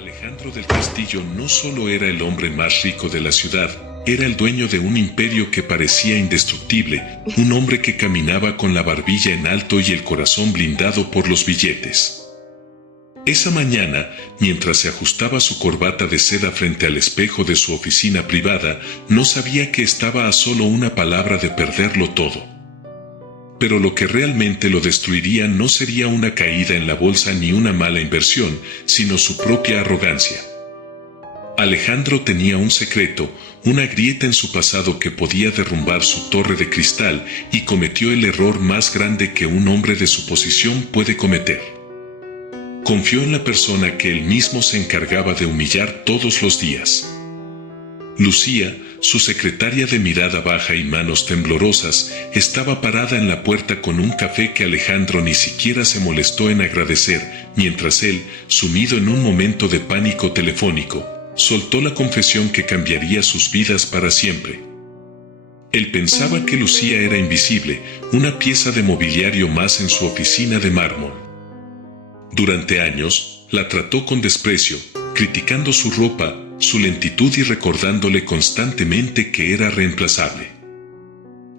Alejandro del Castillo no solo era el hombre más rico de la ciudad, era el dueño de un imperio que parecía indestructible, un hombre que caminaba con la barbilla en alto y el corazón blindado por los billetes. Esa mañana, mientras se ajustaba su corbata de seda frente al espejo de su oficina privada, no sabía que estaba a solo una palabra de perderlo todo. Pero lo que realmente lo destruiría no sería una caída en la bolsa ni una mala inversión, sino su propia arrogancia. Alejandro tenía un secreto, una grieta en su pasado que podía derrumbar su torre de cristal, y cometió el error más grande que un hombre de su posición puede cometer. Confió en la persona que él mismo se encargaba de humillar todos los días. Lucía, su secretaria de mirada baja y manos temblorosas, estaba parada en la puerta con un café que Alejandro ni siquiera se molestó en agradecer, mientras él, sumido en un momento de pánico telefónico, soltó la confesión que cambiaría sus vidas para siempre. Él pensaba que Lucía era invisible, una pieza de mobiliario más en su oficina de mármol. Durante años, la trató con desprecio, criticando su ropa, su lentitud y recordándole constantemente que era reemplazable.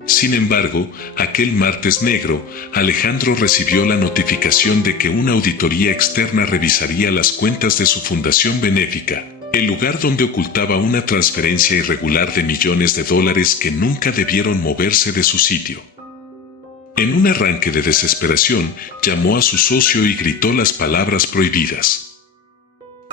Sin embargo, aquel martes negro, Alejandro recibió la notificación de que una auditoría externa revisaría las cuentas de su fundación benéfica, el lugar donde ocultaba una transferencia irregular de millones de dólares que nunca debieron moverse de su sitio. En un arranque de desesperación, llamó a su socio y gritó las palabras prohibidas.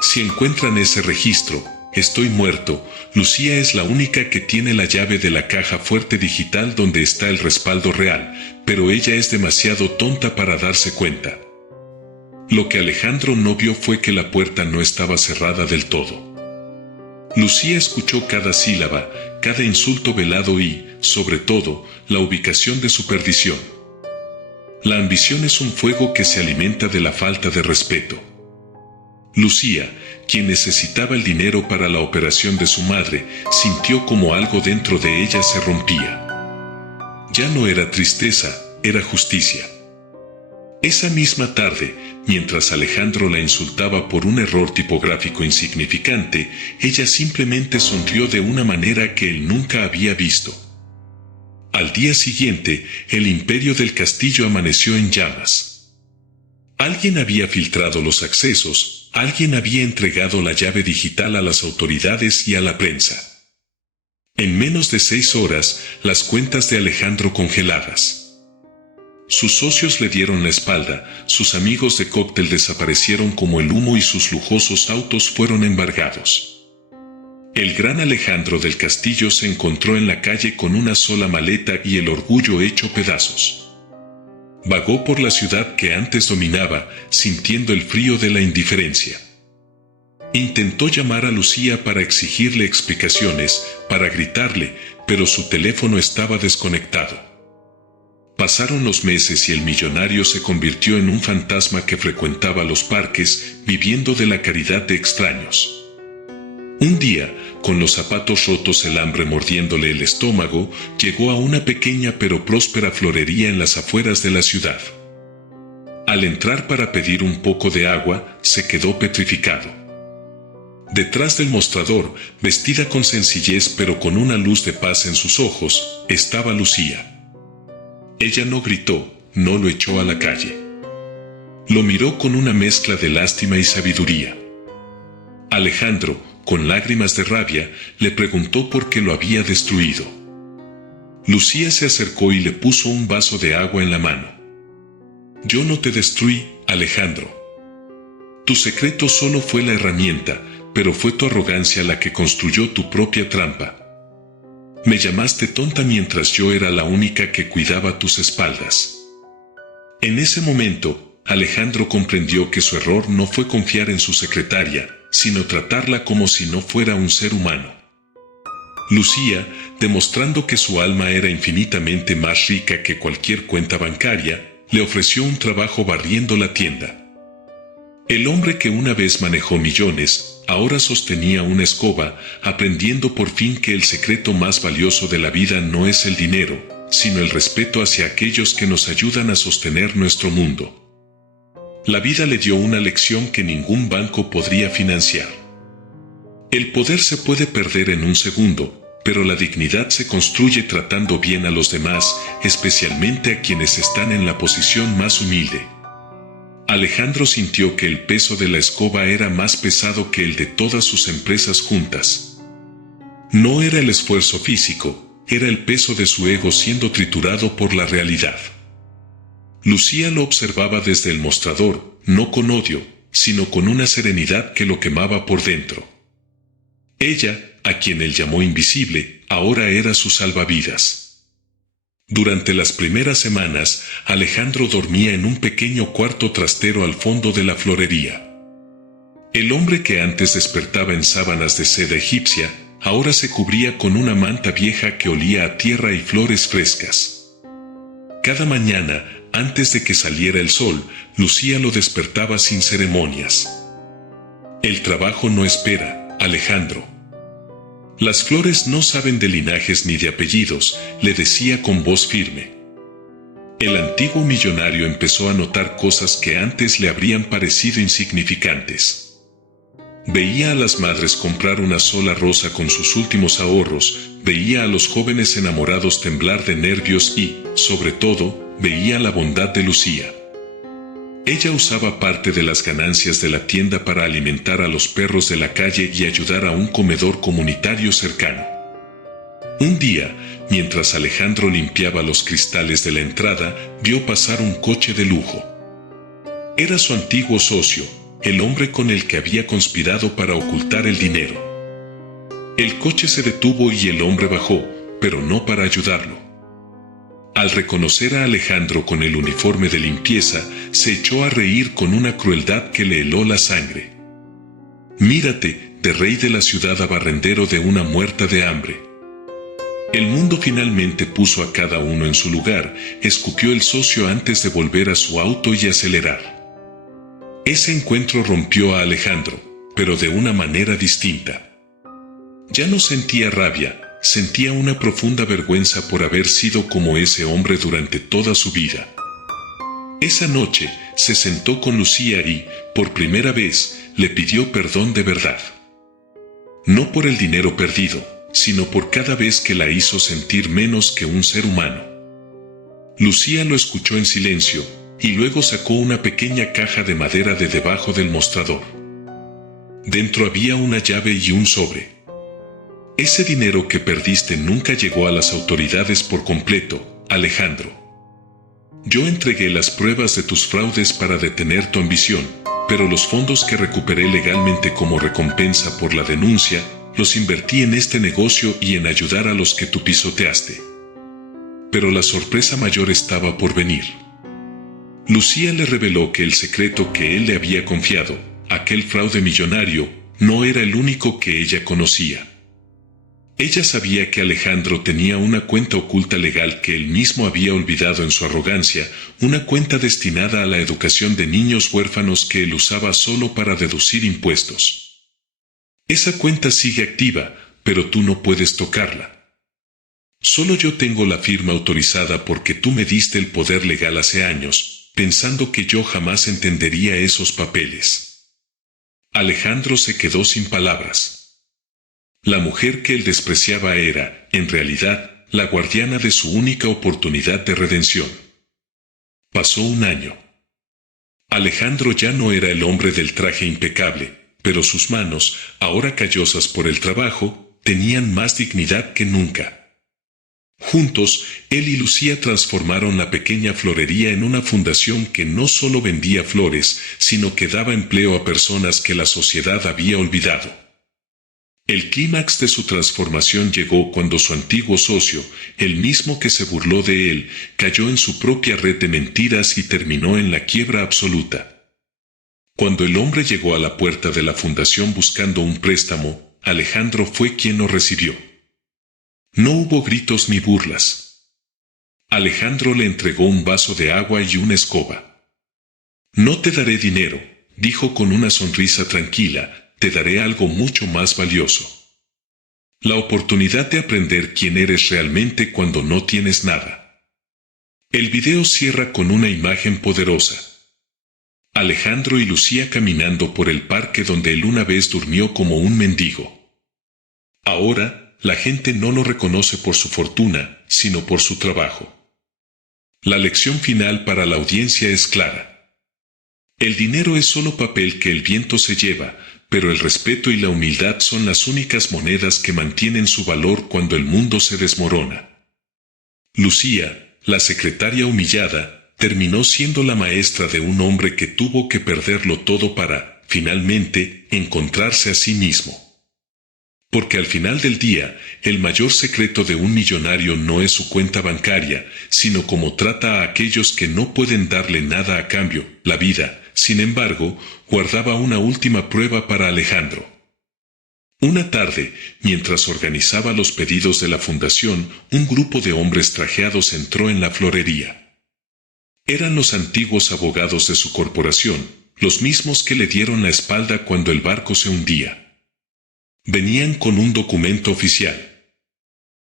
Si encuentran ese registro, estoy muerto. Lucía es la única que tiene la llave de la caja fuerte digital donde está el respaldo real, pero ella es demasiado tonta para darse cuenta. Lo que Alejandro no vio fue que la puerta no estaba cerrada del todo. Lucía escuchó cada sílaba, cada insulto velado y, sobre todo, la ubicación de su perdición. La ambición es un fuego que se alimenta de la falta de respeto. Lucía, quien necesitaba el dinero para la operación de su madre, sintió como algo dentro de ella se rompía. Ya no era tristeza, era justicia. Esa misma tarde, mientras Alejandro la insultaba por un error tipográfico insignificante, ella simplemente sonrió de una manera que él nunca había visto. Al día siguiente, el imperio del castillo amaneció en llamas. Alguien había filtrado los accesos, alguien había entregado la llave digital a las autoridades y a la prensa. En menos de 6 horas, las cuentas de Alejandro congeladas. Sus socios le dieron la espalda, sus amigos de cóctel desaparecieron como el humo y sus lujosos autos fueron embargados. El gran Alejandro del Castillo se encontró en la calle con una sola maleta y el orgullo hecho pedazos. Vagó por la ciudad que antes dominaba, sintiendo el frío de la indiferencia. Intentó llamar a Lucía para exigirle explicaciones, para gritarle, pero su teléfono estaba desconectado. Pasaron los meses y el millonario se convirtió en un fantasma que frecuentaba los parques, viviendo de la caridad de extraños. Un día, con los zapatos rotos, el hambre mordiéndole el estómago, llegó a una pequeña pero próspera florería en las afueras de la ciudad. Al entrar para pedir un poco de agua, se quedó petrificado. Detrás del mostrador, vestida con sencillez pero con una luz de paz en sus ojos, estaba Lucía. Ella no gritó, no lo echó a la calle. Lo miró con una mezcla de lástima y sabiduría. Alejandro, con lágrimas de rabia, le preguntó por qué lo había destruido. Lucía se acercó y le puso un vaso de agua en la mano. Yo no te destruí, Alejandro. Tu secreto solo fue la herramienta, pero fue tu arrogancia la que construyó tu propia trampa. Me llamaste tonta mientras yo era la única que cuidaba tus espaldas. En ese momento, Alejandro comprendió que su error no fue confiar en su secretaria, sino tratarla como si no fuera un ser humano. Lucía, demostrando que su alma era infinitamente más rica que cualquier cuenta bancaria, le ofreció un trabajo barriendo la tienda. El hombre que una vez manejó millones, ahora sostenía una escoba, aprendiendo por fin que el secreto más valioso de la vida no es el dinero, sino el respeto hacia aquellos que nos ayudan a sostener nuestro mundo. La vida le dio una lección que ningún banco podría financiar. El poder se puede perder en un segundo, pero la dignidad se construye tratando bien a los demás, especialmente a quienes están en la posición más humilde. Alejandro sintió que el peso de la escoba era más pesado que el de todas sus empresas juntas. No era el esfuerzo físico, era el peso de su ego siendo triturado por la realidad. Lucía lo observaba desde el mostrador, no con odio, sino con una serenidad que lo quemaba por dentro. Ella, a quien él llamó invisible, ahora era su salvavidas. Durante las primeras semanas, Alejandro dormía en un pequeño cuarto trastero al fondo de la florería. El hombre que antes despertaba en sábanas de seda egipcia, ahora se cubría con una manta vieja que olía a tierra y flores frescas. Cada mañana, antes de que saliera el sol, Lucía lo despertaba sin ceremonias. El trabajo no espera, Alejandro. Las flores no saben de linajes ni de apellidos, le decía con voz firme. El antiguo millonario empezó a notar cosas que antes le habrían parecido insignificantes. Veía a las madres comprar una sola rosa con sus últimos ahorros, veía a los jóvenes enamorados temblar de nervios y, sobre todo, veía la bondad de Lucía. Ella usaba parte de las ganancias de la tienda para alimentar a los perros de la calle y ayudar a un comedor comunitario cercano. Un día, mientras Alejandro limpiaba los cristales de la entrada, vio pasar un coche de lujo. Era su antiguo socio, el hombre con el que había conspirado para ocultar el dinero. El coche se detuvo y el hombre bajó, pero no para ayudarlo. Al reconocer a Alejandro con el uniforme de limpieza, se echó a reír con una crueldad que le heló la sangre. «Mírate, de rey de la ciudad a barrendero de una muerta de hambre». El mundo finalmente puso a cada uno en su lugar, escupió el socio antes de volver a su auto y acelerar. Ese encuentro rompió a Alejandro, pero de una manera distinta. Ya no sentía rabia, sentía una profunda vergüenza por haber sido como ese hombre durante toda su vida. Esa noche, se sentó con Lucía y, por primera vez, le pidió perdón de verdad. No por el dinero perdido, sino por cada vez que la hizo sentir menos que un ser humano. Lucía lo escuchó en silencio, y luego sacó una pequeña caja de madera de debajo del mostrador. Dentro había una llave y un sobre. Ese dinero que perdiste nunca llegó a las autoridades por completo, Alejandro. Yo entregué las pruebas de tus fraudes para detener tu ambición, pero los fondos que recuperé legalmente como recompensa por la denuncia, los invertí en este negocio y en ayudar a los que tú pisoteaste. Pero la sorpresa mayor estaba por venir. Lucía le reveló que el secreto que él le había confiado, aquel fraude millonario, no era el único que ella conocía. Ella sabía que Alejandro tenía una cuenta oculta legal que él mismo había olvidado en su arrogancia, una cuenta destinada a la educación de niños huérfanos que él usaba solo para deducir impuestos. Esa cuenta sigue activa, pero tú no puedes tocarla. Solo yo tengo la firma autorizada porque tú me diste el poder legal hace años, pensando que yo jamás entendería esos papeles. Alejandro se quedó sin palabras. La mujer que él despreciaba era, en realidad, la guardiana de su única oportunidad de redención. Pasó un año. Alejandro ya no era el hombre del traje impecable, pero sus manos, ahora callosas por el trabajo, tenían más dignidad que nunca. Juntos, él y Lucía transformaron la pequeña florería en una fundación que no solo vendía flores, sino que daba empleo a personas que la sociedad había olvidado. El clímax de su transformación llegó cuando su antiguo socio, el mismo que se burló de él, cayó en su propia red de mentiras y terminó en la quiebra absoluta. Cuando el hombre llegó a la puerta de la fundación buscando un préstamo, Alejandro fue quien lo recibió. No hubo gritos ni burlas. Alejandro le entregó un vaso de agua y una escoba. «No te daré dinero», dijo con una sonrisa tranquila, «te daré algo mucho más valioso. La oportunidad de aprender quién eres realmente cuando no tienes nada». El video cierra con una imagen poderosa. Alejandro y Lucía caminando por el parque donde él una vez durmió como un mendigo. Ahora, la gente no lo reconoce por su fortuna, sino por su trabajo. La lección final para la audiencia es clara. El dinero es solo papel que el viento se lleva, pero el respeto y la humildad son las únicas monedas que mantienen su valor cuando el mundo se desmorona. Lucía, la secretaria humillada, terminó siendo la maestra de un hombre que tuvo que perderlo todo para, finalmente, encontrarse a sí mismo. Porque al final del día, el mayor secreto de un millonario no es su cuenta bancaria, sino cómo trata a aquellos que no pueden darle nada a cambio. La vida, sin embargo, guardaba una última prueba para Alejandro. Una tarde, mientras organizaba los pedidos de la fundación, un grupo de hombres trajeados entró en la florería. Eran los antiguos abogados de su corporación, los mismos que le dieron la espalda cuando el barco se hundía. Venían con un documento oficial.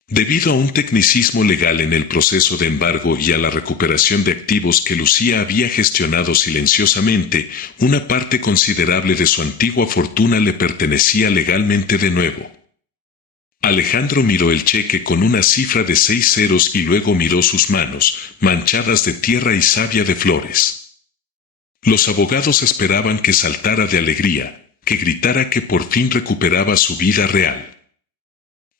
Debido a un tecnicismo legal en el proceso de embargo y a la recuperación de activos que Lucía había gestionado silenciosamente, una parte considerable de su antigua fortuna le pertenecía legalmente de nuevo. Alejandro miró el cheque con una cifra de 6 ceros y luego miró sus manos, manchadas de tierra y savia de flores. Los abogados esperaban que saltara de alegría, que gritara que por fin recuperaba su vida real.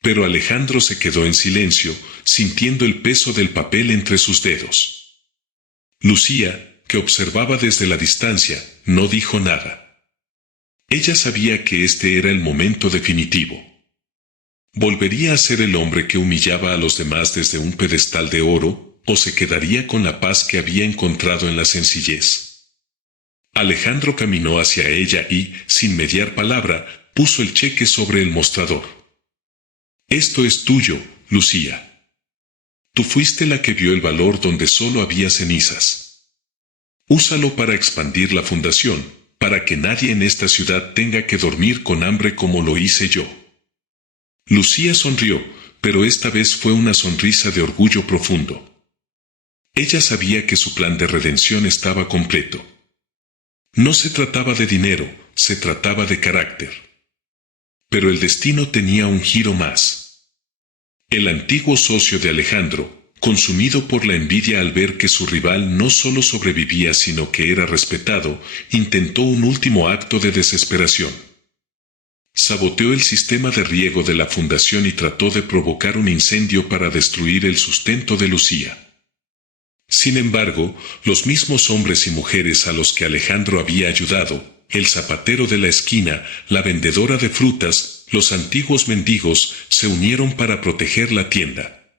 Pero Alejandro se quedó en silencio, sintiendo el peso del papel entre sus dedos. Lucía, que observaba desde la distancia, no dijo nada. Ella sabía que este era el momento definitivo. ¿Volvería a ser el hombre que humillaba a los demás desde un pedestal de oro, o se quedaría con la paz que había encontrado en la sencillez? Alejandro caminó hacia ella y, sin mediar palabra, puso el cheque sobre el mostrador. Esto es tuyo, Lucía. Tú fuiste la que vio el valor donde solo había cenizas. Úsalo para expandir la fundación, para que nadie en esta ciudad tenga que dormir con hambre como lo hice yo. Lucía sonrió, pero esta vez fue una sonrisa de orgullo profundo. Ella sabía que su plan de redención estaba completo. No se trataba de dinero, se trataba de carácter. Pero el destino tenía un giro más. El antiguo socio de Alejandro, consumido por la envidia al ver que su rival no solo sobrevivía sino que era respetado, intentó un último acto de desesperación. Saboteó el sistema de riego de la fundación y trató de provocar un incendio para destruir el sustento de Lucía. Sin embargo, los mismos hombres y mujeres a los que Alejandro había ayudado, el zapatero de la esquina, la vendedora de frutas, los antiguos mendigos, se unieron para proteger la tienda.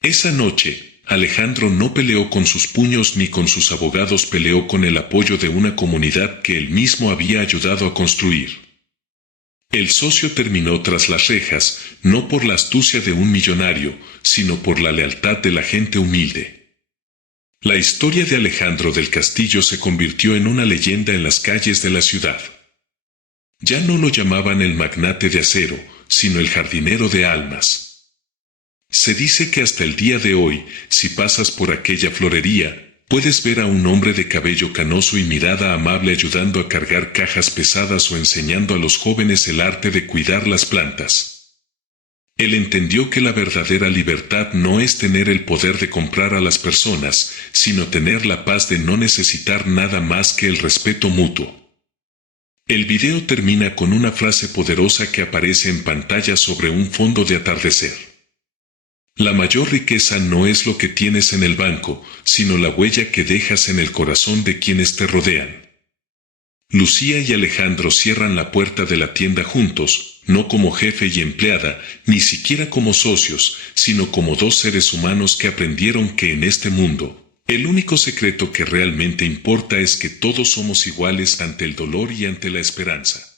Esa noche, Alejandro no peleó con sus puños ni con sus abogados, peleó con el apoyo de una comunidad que él mismo había ayudado a construir. El socio terminó tras las rejas, no por la astucia de un millonario, sino por la lealtad de la gente humilde. La historia de Alejandro del Castillo se convirtió en una leyenda en las calles de la ciudad. Ya no lo llamaban el magnate de acero, sino el jardinero de almas. Se dice que hasta el día de hoy, si pasas por aquella florería, puedes ver a un hombre de cabello canoso y mirada amable ayudando a cargar cajas pesadas o enseñando a los jóvenes el arte de cuidar las plantas. Él entendió que la verdadera libertad no es tener el poder de comprar a las personas, sino tener la paz de no necesitar nada más que el respeto mutuo. El video termina con una frase poderosa que aparece en pantalla sobre un fondo de atardecer. La mayor riqueza no es lo que tienes en el banco, sino la huella que dejas en el corazón de quienes te rodean. Lucía y Alejandro cierran la puerta de la tienda juntos, no como jefe y empleada, ni siquiera como socios, sino como dos seres humanos que aprendieron que en este mundo, el único secreto que realmente importa es que todos somos iguales ante el dolor y ante la esperanza.